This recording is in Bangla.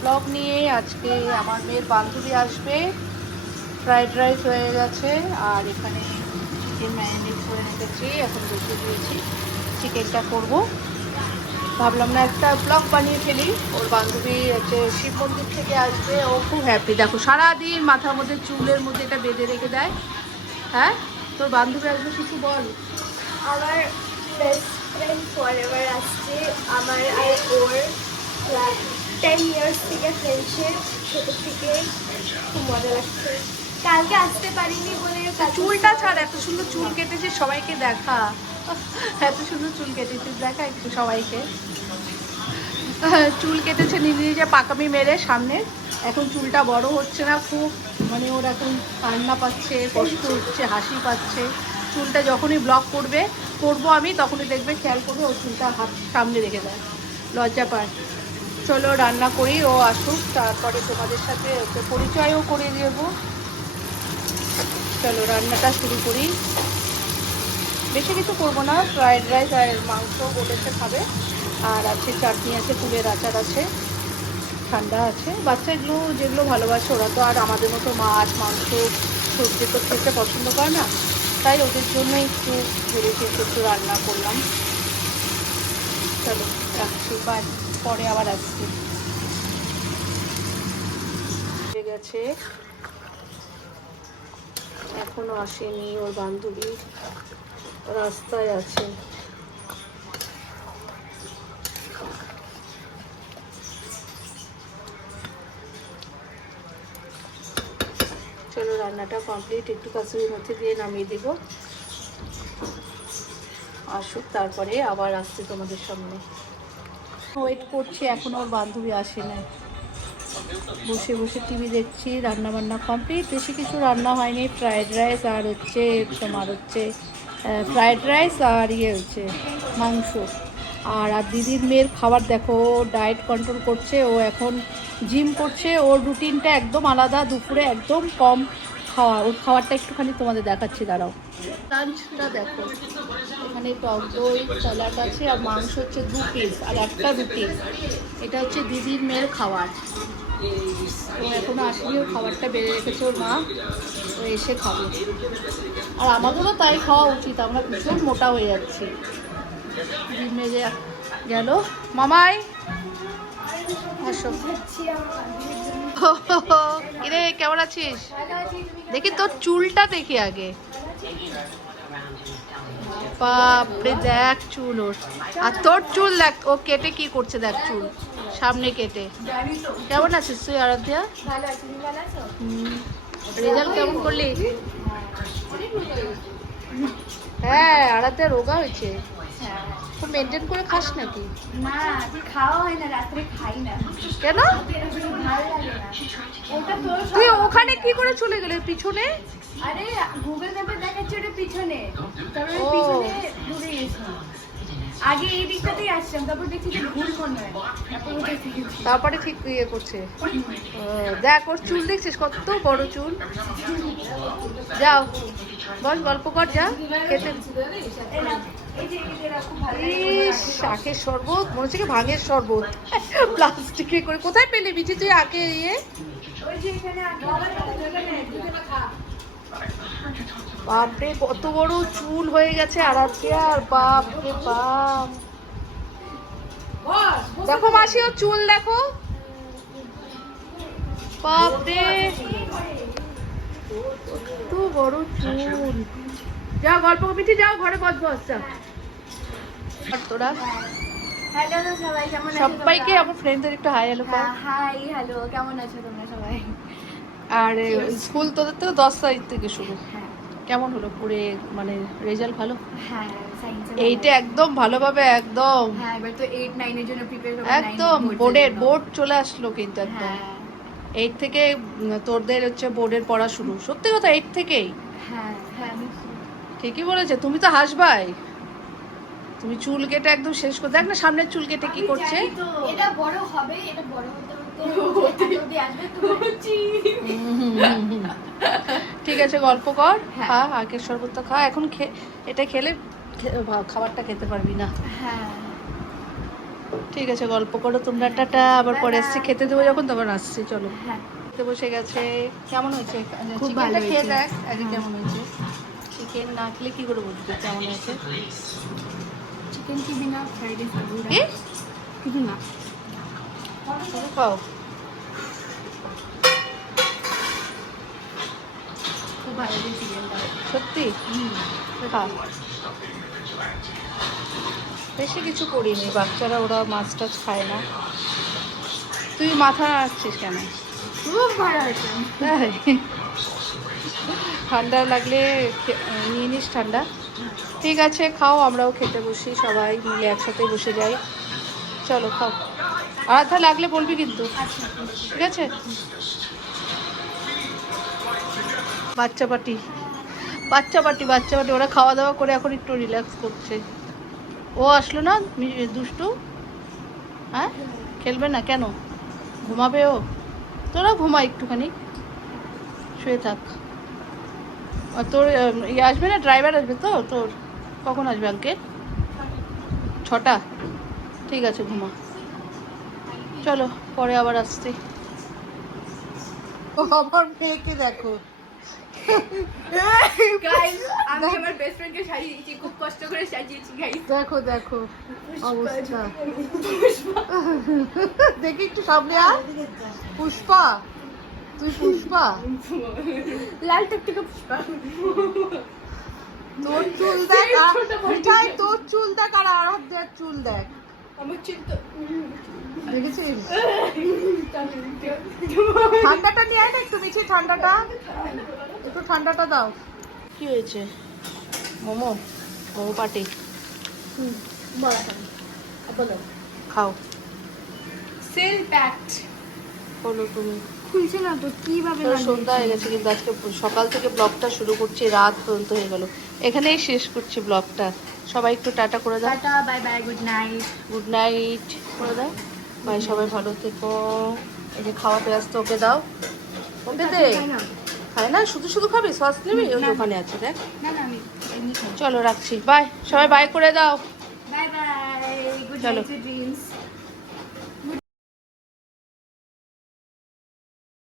ব্লগ নিয়ে আজকে আমার মেয়ের বান্ধবী আসবে। ফ্রাইড রাইস হয়ে গেছে, আর এখানে চিকেন ম্যারিনেট করে রেখেছি। এখন বসে দিয়েছি চিকেনটা করব। ভাবলাম না একটা ব্লগ বানিয়ে ফেলি। ওর বান্ধবী হচ্ছে শিব মন্দির থেকে আসবে, ও খুব হ্যাপি দেখো, সারাদিন মাথার মধ্যে চুলের মধ্যে এটা বেঁধে রেখে দেয়। হ্যাঁ? তোর বান্ধবী আসবে, কিছু বল। আমার বেস্ট ফ্রেন্ড ফরএভার আসছে, আমার আর ওর টেন ইয়ার্স থেকে ফ্রেন্ডশিপ ছোটো থেকে খুব মজা লাগছে। কালকে আসতে পারিনি বলে চুলটা ছাড়, এত সুন্দর চুল কেটেছে সবাইকে দেখা। এত সুন্দর চুল কেটেছিস দেখা একটু সবাইকে। চুল কেটেছে নিজে নিজে পাকামি মেরে সামনে। এখন চুলটা বড় হচ্ছে না খুব মানে ওর এখন কান্না পাচ্ছে, কষ্ট হচ্ছে, হাসি পাচ্ছে। চুলটা যখনই ব্লক করবে, করব আমি, তখনই দেখবে খেয়াল করবে ও চুলটা হাত সামনে রেখে দেয়, লজ্জা পায়। চলো, রান্না করি, ও আসুক, তারপরে তোমাদের সাথে ওকে পরিচয়ও করে দেবো। চলো, রান্নাটা শুরু করি। বেশি কিছু করব না, ফ্রায়েড রাইস আর মাংস বলেছে খাবে। আর আছে চাটনি আছে, ফুলের আচার আছে, ঠান্ডা আছে। বাচ্চাগুলো যেগুলো ভালোবাসে, ওরা তো আর আমাদের মতো মাছ, মাংস, সবজি তো খেতে পছন্দ করে না। তাই ওদের জন্য একটু ভেবেছি একটু রান্না করলাম। চলো, রাখছি বা পরে আবার আসছি। গেছে। এখনও আসেনি ওর বান্ধবী। রাস্তায় আছে। চলো রান্নাটা কমপ্লিট একটু কাসুরি মধ্যে দিয়ে নামিয়ে দেব। আসুক, তারপরে আবার আসছে তোমাদের সামনে। ওয়েট করছি, এখন ওর বান্ধবী আসে না বসে বসে টিভি দেখছি রান্না বান্না কমপ্লিট বেশি কিছু রান্না হয়নি ফ্রায়েড রাইস আর হচ্ছে তোমার হচ্ছে ফ্রায়েড রাইস আর ইয়ে হচ্ছে, মাংস। আর আর দিদির মেয়ের খাবার দেখো, ও ডায়েট কন্ট্রোল করছে, ও এখন জিম করছে, ওর রুটিনটা একদম আলাদা, দুপুরে একদম কম। খাওয়া, ওর খাবারটা একটুখানি তোমাদের দেখাচ্ছি, দাঁড়াও। লাঞ্চটা দেখো, এখানে টক দই স্যালাড আছে, আর মাংস হচ্ছে দু পিস আর একটা রুটি। এটা হচ্ছে দিদির মেয়ের খাবার। ও এখনও আসেনি, ওর খাবারটা বেড়ে রেখেছে ওর মা। ও এসে খাবে। আর আমাদেরও তাই খাওয়া উচিত, আমরা ভীষণ মোটা হয়ে যাচ্ছি। দিদির মেয়ে গেল। মামাই, আসো। কিরে, কেমন আছিস? দেখি তোর চুলটা দেখি আগে। বাপরে, দেখ চুল ওর। আর তোর চুল দেখ, ও কেটে কি করছে দেখ চুল, সামনে কেটে। কেমন আছিস তুই, আরাধ্যা? রেজাল্ট কেমন করলি? হ্যাঁ আরাধ্যা রোগা হয়েছে। মেনটেন করে খাস নাকি? না খাওয়া হয় না রাত্রে খাই না। কেন? তুই ওখানে কি করে চলে গেলে? পিছনে? আরে গুগল ম্যাপে দেখাচ্ছে ওটা পিছনে। তারপরে পিছনে ঘুরে গেছি আগে এই দিকটাতেই আসছিলাম তারপর দেখছি যে ভুল মনে হয়। তারপর ঠিক ইয়ে করছে। দেখ ওর চুল দেখছিস কত বড় চুল। যাও বল গল্প কর যা খেতে। শাকের শরবত, মনে হচ্ছে ভাঙের শরবত। প্লাস্টিকে করে। কোথায় পেলি বিচি তুই ইয়ে? বাপরে, কত বড় চুল হয়ে গেছে আর আজকে আর বাপ। দেখো মাসি, ওর চুল দেখো। বাপরে। কত বড় চুল। যা, গল্প কমিটি, যাও, ঘরে বস বস যা তোরা? হ্যালো তো সবাই কেমন আছো সবাইকে আমার ফ্রেন্ডদের একটু হাই হ্যালো হাই হ্যালো কেমন আছো তোমরা সবাই? আর স্কুল তোদের তো দশ তারিখ থেকে শুরু। হ্যাঁ। কেমন হলো পুরে মানে রেজাল্ট ভালো? হ্যাঁ এইটা একদম ভালোভাবে একদম। হ্যাঁ এবার তো এইট নাইনের জন্য প্রিপেয়ার করব একদম বোর্ডের বোর্ড চলে আসলো কিন্তু একদম। হ্যাঁ। এইট থেকে উম, তোদের হচ্ছে বোর্ডের পড়া শুরু। সত্যি কথা এইট থেকেই। হ্যাঁ হ্যাঁ ঠিকই বলেছে তুমি তো হাসবাই। তুমি চুল কেটে একদম শেষ করে দেখ না সামনের চুল কেটে কি করছে। এটা বড় হবে এটা বড় হতে। ঠিক আছে গল্প কর হ্যাঁ। খা আগের শরবত খা। এখন এটা খেলে খাবারটা খেতে পারবি না। হ্যাঁ। ঠিক আছে গল্প করো তোমরা টাটা। আবার পরে আসছি খেতে দেবো যখন তখন আসছি চলো। হ্যাঁ। খেতে বসে গেছে। কেমন হয়েছে? খুব ভালো খেয়ে। দেখ আগে কেমন হয়েছে। চিকেন না খেলে কি করে বুঝবে কেমন হয়েছে? চিকেন কি বিনা ফ্রাইড রাইস কিছু না খাও খুব ভালো চিকেনটা সত্যি? খা বেশি কিছু করিনি বাচ্চারা ওরা মাছ টাছ খায় না। তুই মাথা আসছিস কেন? খুব ভালো হয়েছে। ঠান্ডা লাগলে নিয়ে নিস ঠান্ডা। ঠিক আছে, খাও, আমরাও খেতে বসি, সবাই মিলে একসাথে বসে যাই। চলো, খাও। আধা লাগলে বলবি কিন্তু। ঠিক আছে? বাচ্চা পার্টি। বাচ্চা পার্টি বাচ্চা পার্টি। ওরা খাওয়া দাওয়া করে এখন একটু রিল্যাক্স করছে। ও আসলো না দুষ্টু? হ্যাঁ? খেলবে না, কেন? ঘুমাবে ও? তোরা ঘুমা একটুখানি। শুয়ে থাক। আর তোর ইয়ে আসবে না? ড্রাইভার আসবে তো তোর? কখন আসবে আঙ্কেল? ছটা? ঠিক আছে ঘুমা। চলো পরে আবার আসছি। আমার মেয়েকে দেখো। আমি আমার বেস্ট ফ্রেন্ডকে সাজিয়েছি খুব কষ্ট করে সাজিয়েছি গাইস দেখো দেখো। অবস্থা। দেখি একটু সামনে আয়। পুষ্পা তুই পুষ্পা। লাল টুকটুকে পুষ্পা। তোর চুল দেখ মিঠাই তোর চুল দেখ আর আরাধ্যের চুল দেখ। আমার চুল তো দেখেছিস? ঠান্ডাটা নিয়ে আয় না একটু মিঠি ঠান্ডাটা। একটু ঠান্ডাটা দাও। কি হয়েছে? মোমো? মোমো পাটি খাও। সেল প্যাকড বলো তুমি। খুলছে না তো কীভাবে সন্ধ্যা হয়ে গেছে কিন্তু আজকে সকাল থেকে ব্লগটা শুরু করছি রাত পর্যন্ত হয়ে গেল। এখানেই শেষ করছি ব্লগটা। সবাই একটু টাটা করে দাও। Tata bye bye good night. Good night. করে দাও। ভাই সবাই ভালো থেকো। এই যে খাওয়াতে আসতে ওকে দাও। ওকে দে। খায় না। শুধু শুধু খাবি? সস নিবি? ওই। ওখানে আছে দেখ। চলো রাখছি। বাই। সবাই বাই করে দাও। By bye. গুড চলো।